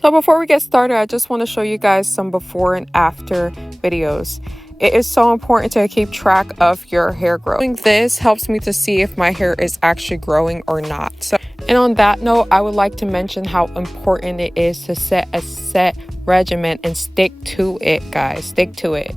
So before we get started, I just want to show you guys some before and after videos. It is so important to keep track of your hair growth. Doing this helps me to see if my hair is actually growing or not. And on that note, I would like to mention how important it is to set a set regimen and stick to it, guys. Stick to it.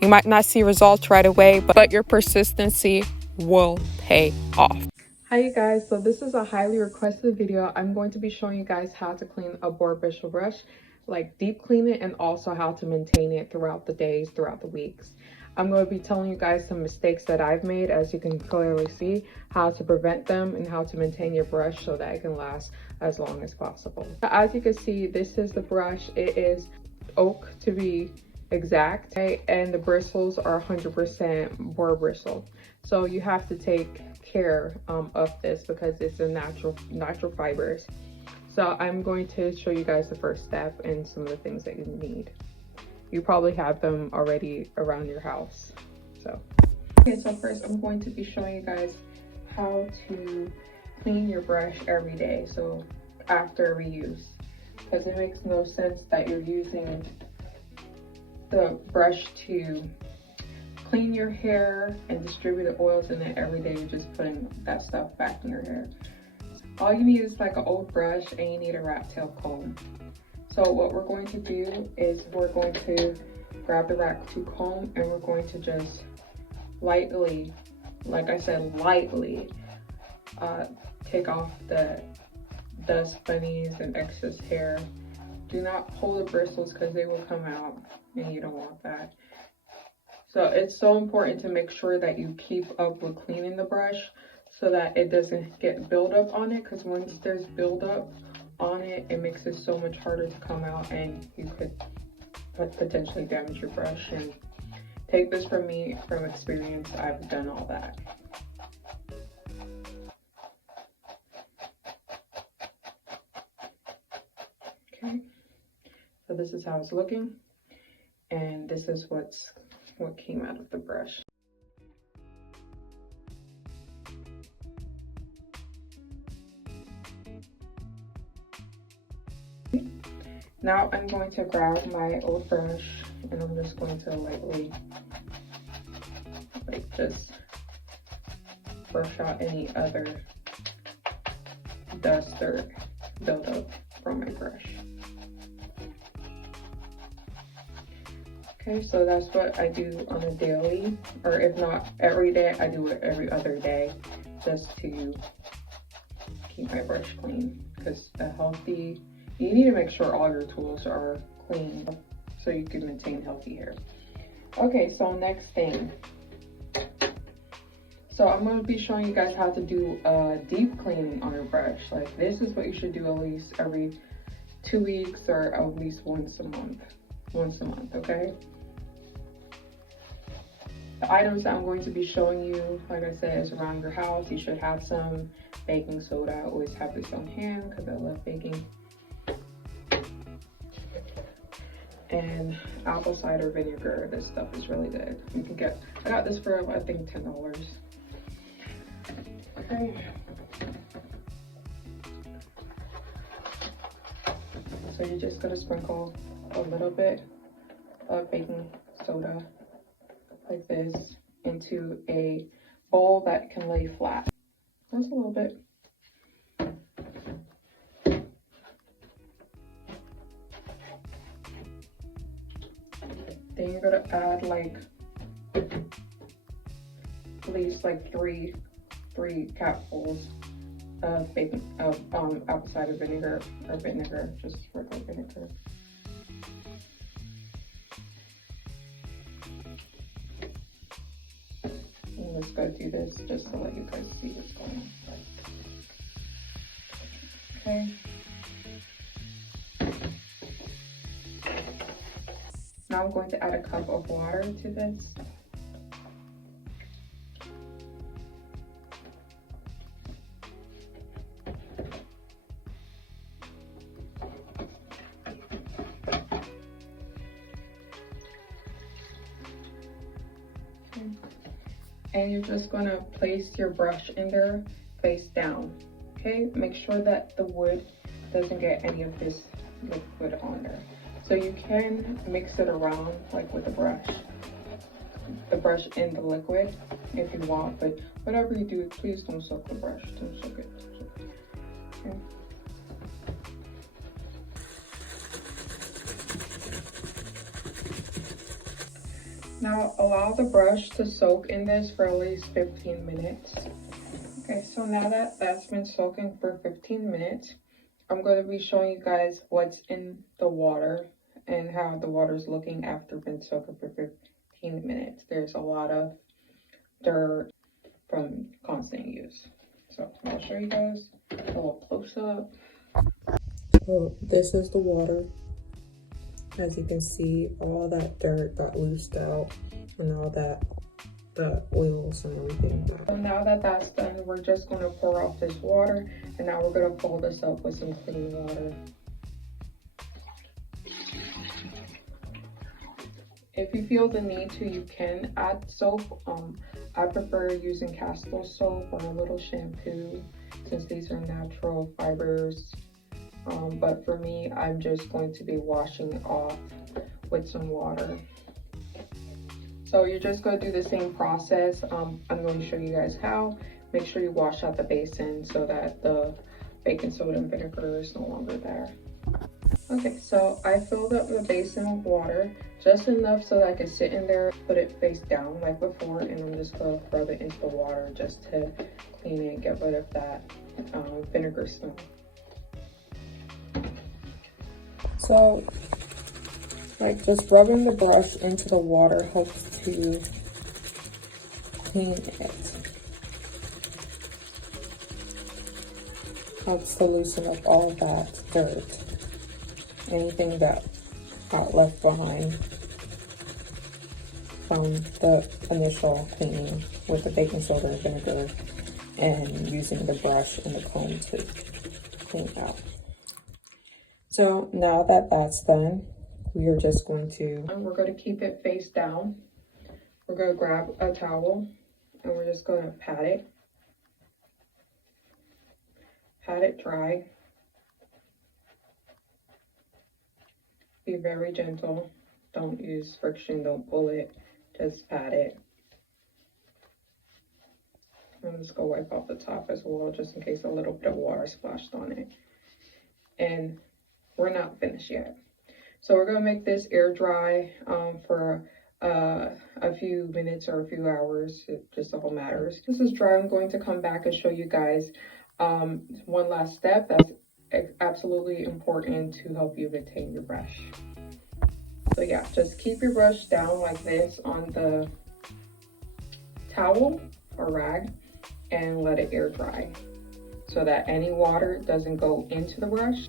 You might not see results right away, but your persistency will pay off. Hi you guys, so this is a highly requested video. I'm going to be showing you guys how to clean a Boar Bristle brush, like deep clean it, and also how to maintain it throughout the days, throughout the weeks. I'm going to be telling you guys some mistakes that I've made, as you can clearly see, how to prevent them, and how to maintain your brush so that it can last as long as possible. As you can see, this is the brush. It is oak to be exact, okay? And the bristles are 100% boar bristle. So you have to take care of this because it's a natural fibers. So I'm going to show you guys the first step and some of the things that you need. You probably have them already around your house. So first I'm going to be showing you guys how to clean your brush every day, so after reuse, because it makes no sense that you're using the brush to clean your hair and distribute the oils in it every day. You're just putting that stuff back in your hair. All you need is like an old brush, and you need a rat tail comb. So what we're going to do is we're going to grab the rat tail comb, and we're going to just lightly, like I said, lightly take off the dust bunnies and excess hair. Do not pull the bristles because they will come out, and you don't want that. So it's so important to make sure that you keep up with cleaning the brush so that it doesn't get buildup on it, because once there's buildup on it, it makes it so much harder to come out, and you could potentially damage your brush. And take this from me, from experience, I've done all that. Okay, so this is how it's looking, and this is what came out of the brush. Now I'm going to grab my old brush, and I'm just going to lightly, just brush out any other dust or buildup from my brush. Okay, so that's what I do on a daily, or if not every day, I do it every other day, just to keep my brush clean. Because you need to make sure all your tools are clean so you can maintain healthy hair. Okay, so next thing. So I'm going to be showing you guys how to do a deep cleaning on your brush. Like, this is what you should do at least every 2 weeks, or at least once a month. Okay? The items that I'm going to be showing you, like I said, is around your house. You should have some baking soda. I always have this on hand because I love baking. And apple cider vinegar. This stuff is really good. You can get, I got this for I think $10. Okay. So you're just gonna sprinkle a little bit of baking soda like this into a bowl that can lay flat. Just a little bit. Then you're gonna add like at least like three capfuls of apple cider vinegar, or vinegar, just regular vinegar. And let's go do this just to let you guys see what's going on. Okay. Now I'm going to add a cup of water to this. And you're just going to place your brush in there face down. Okay, make sure that the wood doesn't get any of this liquid on there. So you can mix it around like with the brush in the liquid if you want, but whatever you do, please don't soak the brush. Don't soak it. Okay. Now allow the brush to soak in this for at least 15 minutes. Okay, so now that that's been soaking for 15 minutes, I'm going to be showing you guys what's in the water and how the water's looking after been soaking for 15 minutes. There's a lot of dirt from constant use. So I'll show you guys a little close up. So this is the water. As you can see, all that dirt got loosed out and all that, the oils and everything. So now that that's done, we're just going to pour off this water, and now we're going to fold this up with some clean water. If you feel the need to, you can add soap. I prefer using Castile soap or a little shampoo since these are natural fibers. But for me, I'm just going to be washing off with some water. So you're just going to do the same process. I'm going to show you guys how. Make sure you wash out the basin so that the baking soda and vinegar is no longer there. Okay, so I filled up the basin with water, just enough so that I could sit in there, put it face down like before, and I'm just going to rub it into the water just to clean it and get rid of that vinegar smell. So, like, just rubbing the brush into the water helps to clean it. Helps to loosen up all that dirt. Anything that got left behind from the initial cleaning with the baking soda and vinegar and using the brush and the comb to clean out. So now that that's done, we are just going to, we're going to keep it face down. We're going to grab a towel and we're just going to pat it dry. Be very gentle. Don't use friction, don't pull it, just pat it. I'm just going to wipe off the top as well, just in case a little bit of water splashed on it. And we're not finished yet. So we're going to make this air dry for a few minutes or a few hours. It just all matters. This is dry. I'm going to come back and show you guys one last step that's absolutely important to help you retain your brush. So yeah, just keep your brush down like this on the towel or rag and let it air dry so that any water doesn't go into the brush.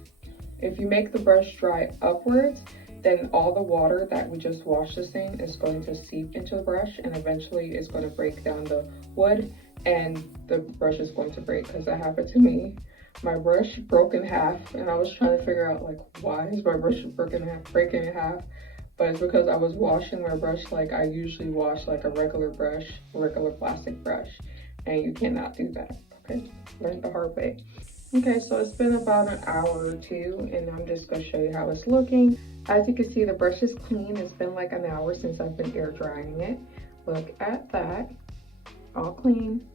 If you make the brush dry upwards, then all the water that we just washed this in is going to seep into the brush, and eventually it's going to break down the wood and the brush is going to break, because that happened to me. My brush broke in half and I was trying to figure out, like, why is my brush breaking in half? But it's because I was washing my brush like I usually wash like a regular brush, a regular plastic brush, and you cannot do that. Okay, learned the hard way. Okay, so it's been about an hour or two, and I'm just going to show you how it's looking. As you can see, the brush is clean. It's been like an hour since I've been air drying it. Look at that, all clean.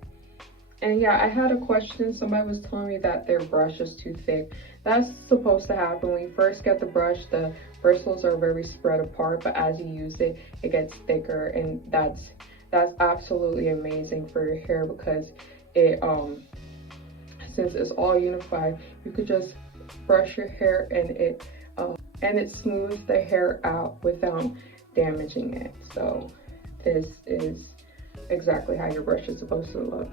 And yeah, I had a question. Somebody was telling me that their brush is too thick. That's supposed to happen when you first get the brush. The bristles are very spread apart, but as you use it, it gets thicker, and that's absolutely amazing for your hair, because it since it's all unified, you could just brush your hair and it smooths the hair out without damaging it. So this is exactly how your brush is supposed to look.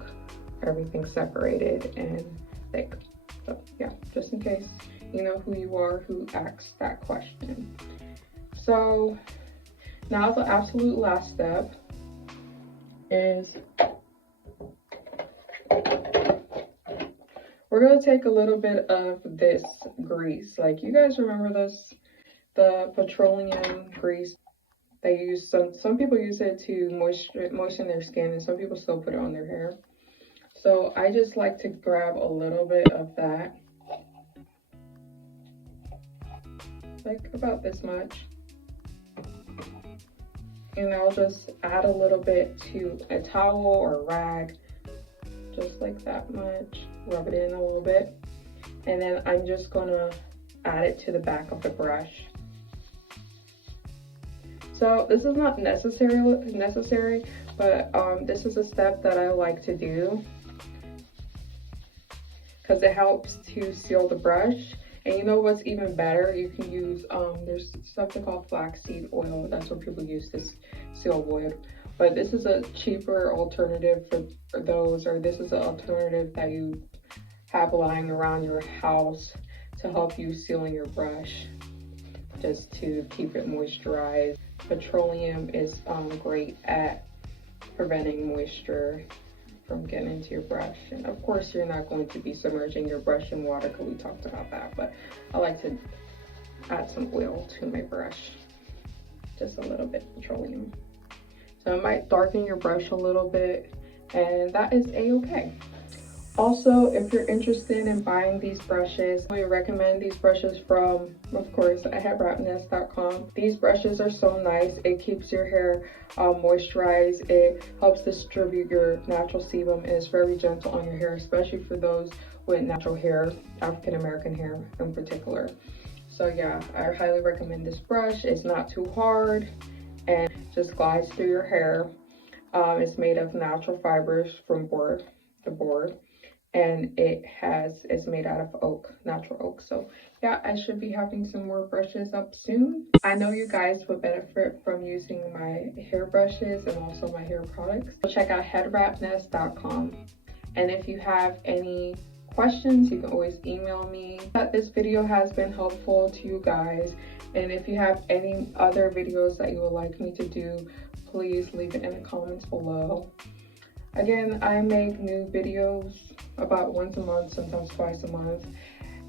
Everything separated and thick. So yeah, just in case you know who you are who asked that question. So now the absolute last step is we're going to take a little bit of this grease. Like, you guys remember this, the petroleum grease they use? Some people use it to moisten their skin, and some people still put it on their hair. So I just like to grab a little bit of that like about this much. And I'll just add a little bit to a towel or a rag, just like that much. Rub it in a little bit. And then I'm just gonna add it to the back of the brush. So this is not necessary, but this is a step that I like to do because it helps to seal the brush. And you know what's even better? You can use, there's something called flaxseed oil. That's what people use to seal wood. But this is a cheaper alternative for those, or this is an alternative that you have lying around your house to help you sealing your brush, just to keep it moisturized. Petroleum is great at preventing moisture from getting into your brush. And of course, you're not going to be submerging your brush in water because we talked about that, but I like to add some oil to my brush, just a little bit of petroleum. So it might darken your brush a little bit, and that is a-okay. Also, if you're interested in buying these brushes, we recommend these brushes from, of course, Headwrapnest.com. These brushes are so nice. It keeps your hair moisturized. It helps distribute your natural sebum, and it's very gentle on your hair, especially for those with natural hair, African American hair in particular. So yeah, I highly recommend this brush. It's not too hard and just glides through your hair. It's made of natural fibers from the board. And it's made out of oak, natural oak. So yeah, I should be having some more brushes up soon. I know you guys would benefit from using my hair brushes and also my hair products. So check out Headwrapnest.com. And if you have any questions, you can always email me. That this video has been helpful to you guys. And if you have any other videos that you would like me to do, please leave it in the comments below. Again, I make new videos about once a month, sometimes twice a month.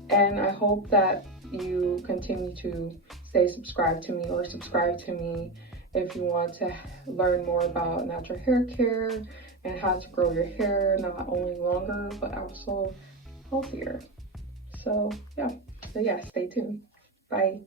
And I hope that you continue to stay subscribed to me, or subscribe to me if you want to learn more about natural hair care and how to grow your hair not only longer, but also healthier. So yeah, stay tuned. Bye.